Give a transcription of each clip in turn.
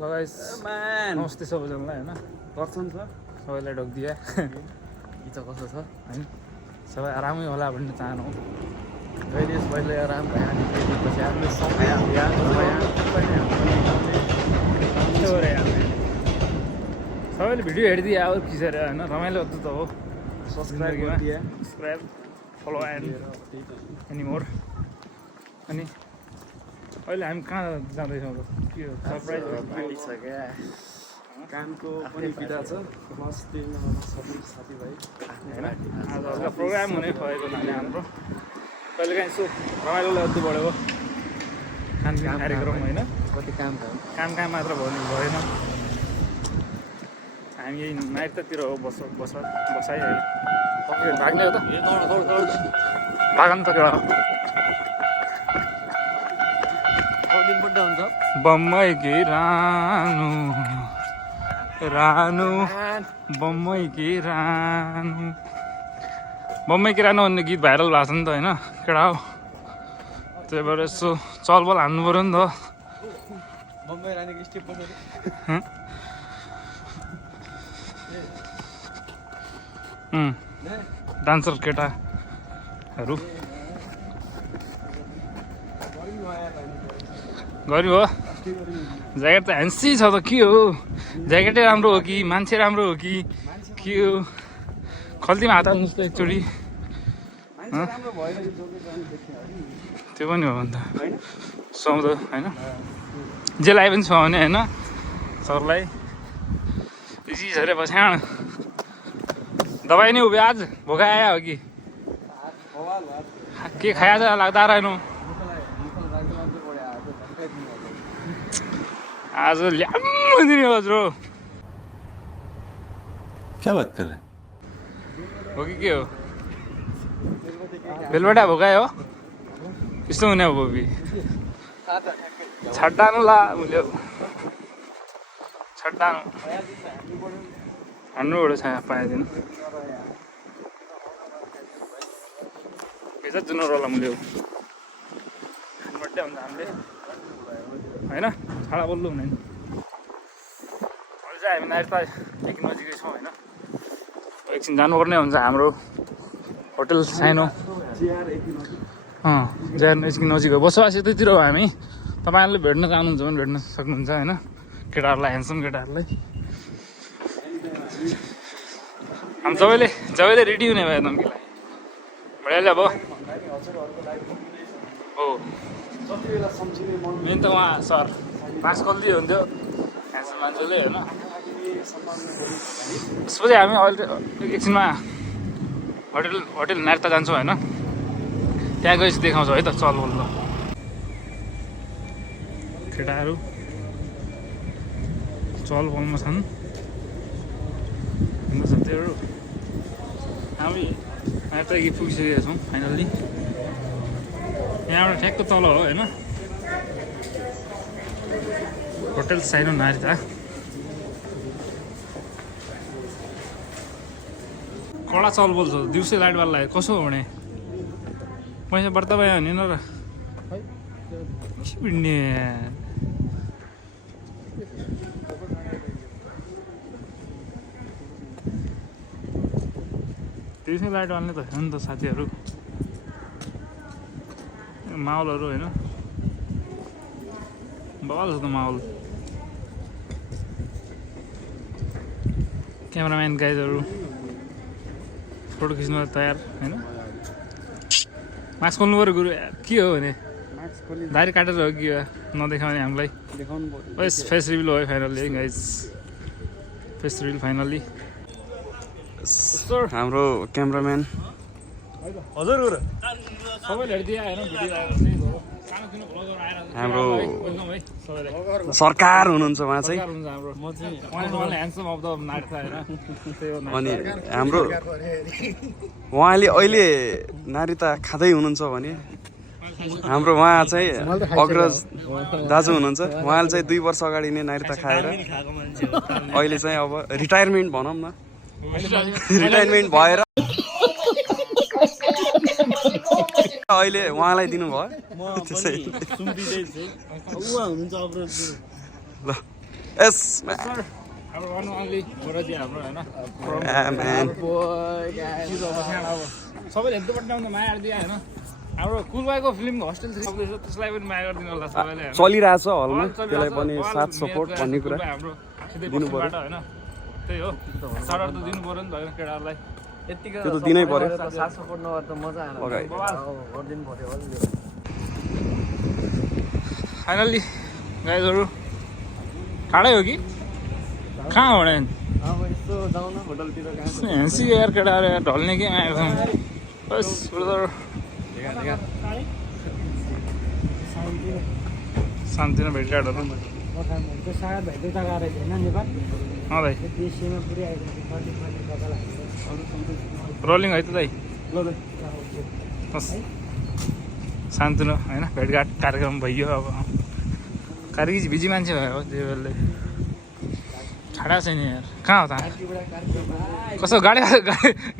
नमस्ते सबैजनालाई होइन पर्छन् छ सबैलाई ढोकिदिया गीत कसो छ होइन सबै आरामै होला भन्ने चाहना हो कहिले पहिले आराम भइहाल्यो आफ्नो समय सबैले भिडियो हेरिदिए अब खिचेर होइन रमाइलो त हो subscribe follow and any more अनि अहिले हामी कहाँ जाँदैछौँ के हो सरप्राइज छ क्या कामको पनि बिदा छ प्लस तिर्न सबै साथीभाइ होइन आज हल्का प्रोग्राम हुने भएको हुनाले हाम्रो कहिले काहीँ यसो रमाइलोलाई अझै बढेको खानपिन कार्यक्रम होइन कति काम काम मात्र भन्नु भएन हामी यही माइततिर हो बसाइ होइन भाग्ने हो त भाग नि त केटा बम्बई की रानु रानु बम्बई की रानु बम्बई की रानु भन्ने गीत भाइरल भएको छ नि त होइन केटा हो त्यही भएर यसो चलबल हान्नु पऱ्यो नि त बम्बई रानीको स्टेप डान्सर केटाहरू गऱ्यो हो ज्याकेट त ह्यान्सी छ त के हो ज्याकेटै राम्रो हो कि मान्छे राम्रो हो कि के हो खल्तीमा हात हाल्नुहोस् त एकचोटि त्यो पनि हो अन्त सुहाउँदो होइन जे लाए पनि सुहाउने होइन सरलाई चिज हेरे पछाड दबाई नहीं हुई आज भोका आया हो कि के खाया था लगता रहा आज हजुर क्या बात कर रहे हैं हो कि के हो बेलबटा भोकायो हो यस्तो हुने हो बोबी छड्डानु ला मुल्यो छड्डानु हान्नुबाट छ पाइदिनु बेचा जुनोरवाला मुल्यो बड्डे हुन्छ हामीले होइन छाडा बल्लो हुने नि अहिले चाहिँ हामी नाइट एकछिन नजिकै छौँ होइन एकछिन जानुपर्ने हुन्छ हाम्रो होटल सानो ज्यान एकछिन नजिक हो बसोबास यतैतिर हो हामी तपाईँहरूले भेट्न चाहनुहुन्छ भने भेट्न सक्नुहुन्छ होइन केटाहरूलाई ह्यान्डसम केटाहरूलाई हामी सबैले रेडी हुने भयो नम्कीलाई भइहाल्यो अब हो मेन त उहाँ सर पाँच कल्दी हुन्थ्यो ह्यान्डसम मान्छेले होइन त्यसपछि हामी अहिले एकछिनमा होटेल नार्ता जान्छौँ होइन त्यहाँ गएपछि देखाउँछौँ है त चल बोल्नु केटाहरू चल बोल्नु छन् साथीहरू हामी नार्ता पुगिसकेका छौँ फाइनल्ली यहाँबाट ठ्याक्क तल हो होइन होटेल साइनो नारिता कडा चल बोल्छ दिउँसै लाइटवाला कसो हो भने पैसा बढ्दा भयो भने न र पिड्ने दिउँसै लाइट वाल्ने त हो नि त साथीहरू माहौलहरू होइन बवाल छ त माहौल क्यामेराम्यान गाइजहरू फोटो खिच्नु तयार होइन मास्क खोल्नु पऱ्यो गुरु के हो भने दारी काटेर हो कि नदेखाउने हामीलाई फेस रिभिल भयो फाइनल्ली है गाइज फेस रिभिल फाइनल्ली हाम्रो क्यामेराम्यान हजुर सबैले हेरिदिए होइन हाम्रो सरकार हुनुहुन्छ उहाँ चाहिँ अनि हाम्रो उहाँले अहिले नारिता खाँदै हुनुहुन्छ भने हाम्रो उहाँ चाहिँ अग्रज दाजु हुनुहुन्छ उहाँले चाहिँ 2 वर्ष अगाडि नै नारिता खाएर अहिले चाहिँ अब रिटायरमेन्ट भनौँ न रिटायरमेन्ट भएर अहिले उहाँलाई दिनुभयो त्यसै ल यस हाम्रो वान ओन्ली बराजी हाम्रो होइन म्यान सबैले एकदम माया गरिदियो होइन हाम्रो कुलबाईको फिल्म होस्टेल 3 त्यसलाई पनि माया गरिदिनु होला सबैले चलिरहेछ हलमा त्यसलाई पनि साथ सपोर्ट भन्ने कुरा हाम्रो सिधै पश्चिमबाट होइन त्यही हो सरर त दिनु पर्यो नि त होइन केटाहरूलाई त्यो त दिनै पर्यो साथ सपोर्ट नगर्दा त मजा आएन गरिदिनु पर्यो फाइनल्ली गाइजहरू टाढै हो कि कहाँ हो अब यस्तो जाउँ न होटलतिर कहाँ हेन्सी यार केटाहरू यार ढल्ने के आएको बस ब्रदर शान्ति नै भेटघाटहरू सायद भाइ त्यता गएर होइन नेपाल भाइ देशीमा पुरै रोलिङ है त दाइ बस सान्तुनो होइन भेटघाट कार्यक्रम भइयो अब कार्यक्रम बिजी मान्छे भयो त्यो बेलले छाडा छैन यार कहाँ हो त कस्तो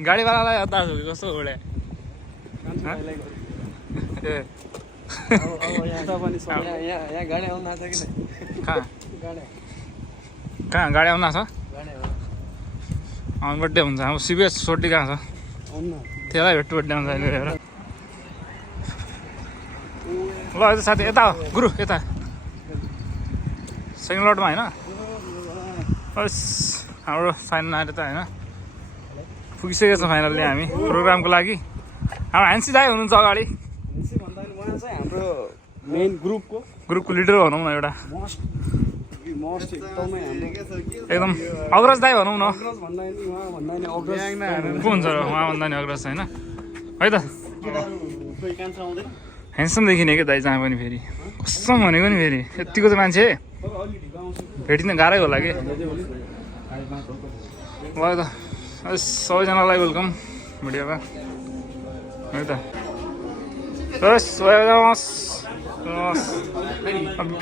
गाडीवालालाई हतार हो कि कस्तो उडे ए कहाँ गाडी आउनु छ बर्थडे हुन्छ अब सिबिएस सोटी कहाँ छ त्यसलाई भेट्टु बर्थडे आउँछ अहिले हेर ल यता साथी यता हो गुरु यता सेकेन्ड लटमा होइन बस हाम्रो फाइनल आएर त होइन पुगिसकेको छ फाइनल्ली हामी प्रोग्रामको लागि हाम्रो ह्यान्सी दाइ हुनुहुन्छ अगाडि हाम्रो मेन ग्रुपको लिडर भनौँ न एउटा एकदम अग्रज दाई भनौँ न को हुन्छ र उहाँ भन्दा नि अग्रज होइन है त ह्यान्डसम देखिने क्या दाइ जहाँ पनि फेरि कसम भनेको नि फेरि यतिको त मान्छे भेटिन गाह्रै होला कि ल त सबैजनालाई वेलकम भिडियोमा है त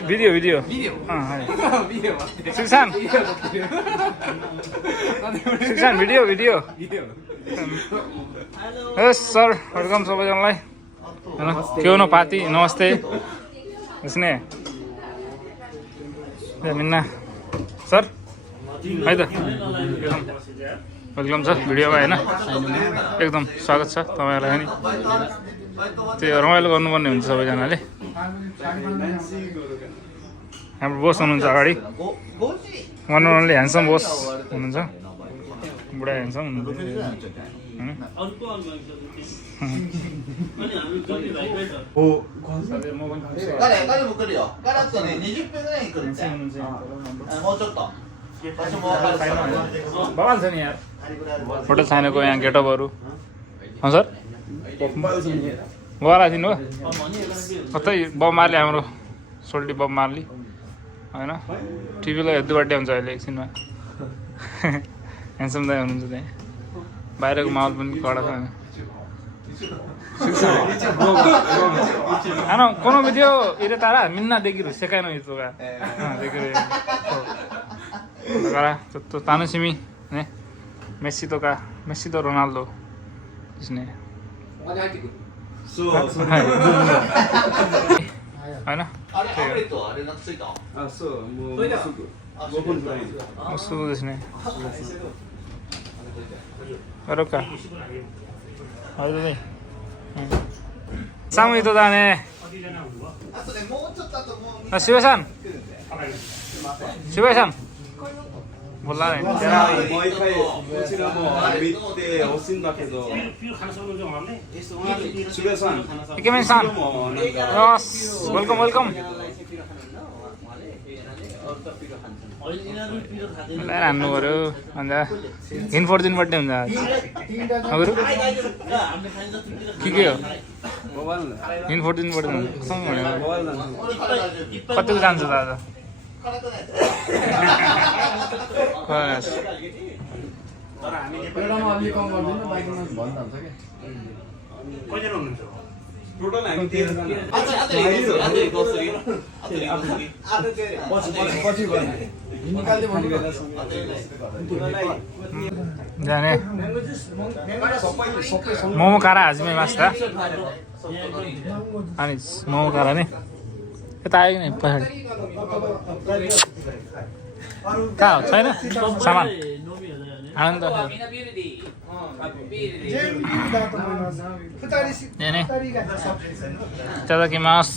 भिडियो शिक्षण भिडियो यस सर वेलकम सबैजनालाई होइन के हो न पाती नमस्ते उसने मिन्ना सर है त एकदम वेलकम छ भिडियोमा होइन एकदम स्वागत छ तपाईँहरूलाई पनि त्यो रमाइलो गर्नुपर्ने हुन्छ सबैजनाले हाम्रो बोस हुनुहुन्छ अगाडि one and only handsome Bose हुनुहुन्छ बुढा ह्यान्डसम हुनुहुन्छ बवाल छ नि यार होटल साइनको यहाँ गेटअपहरू सर बवाल आइदिनु हो कतै बब मार्ली हाम्रो सोल्टी बब मार्ली होइन टिभीलाई हेर्दै बर्थडे हुन्छ अहिले एकछिनमा ह्यान्डसम दाइ हुनुहुन्छ त्यहाँ बाहिरको माहौल पनि कडा छ होइन ano kono video iretara minna dekiru sekai no hizo ga dekiru dakara to tanoshimi ne Messi to Ronaldo desu ne हैन मुसु desu ne aroka हैन नि सामु ito da ne शिवसान 몰라ね이케맨さん웰컴 हान्नु पर्यो अन्त हिँड बर्थडे हुन्छ अरू के हो हिँड बर्थडे हुन्छ कसम भनेको कतिको जान्छ त आज टोटल हामी 13 जना जाने मोमो कारा हाजिमे मास्ता अनि मोमो कारा नि यता आयो नि पछाडि कहाँ हो छैन सामान आनन्द इतादाकिमास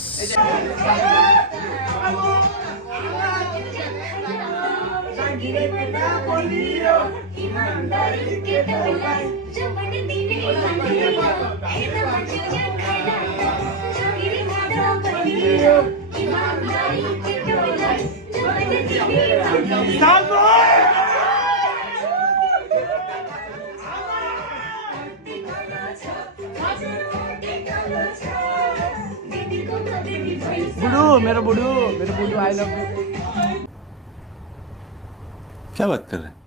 मेरो बुडु आई लभ यू क्या बात कर रहे हैं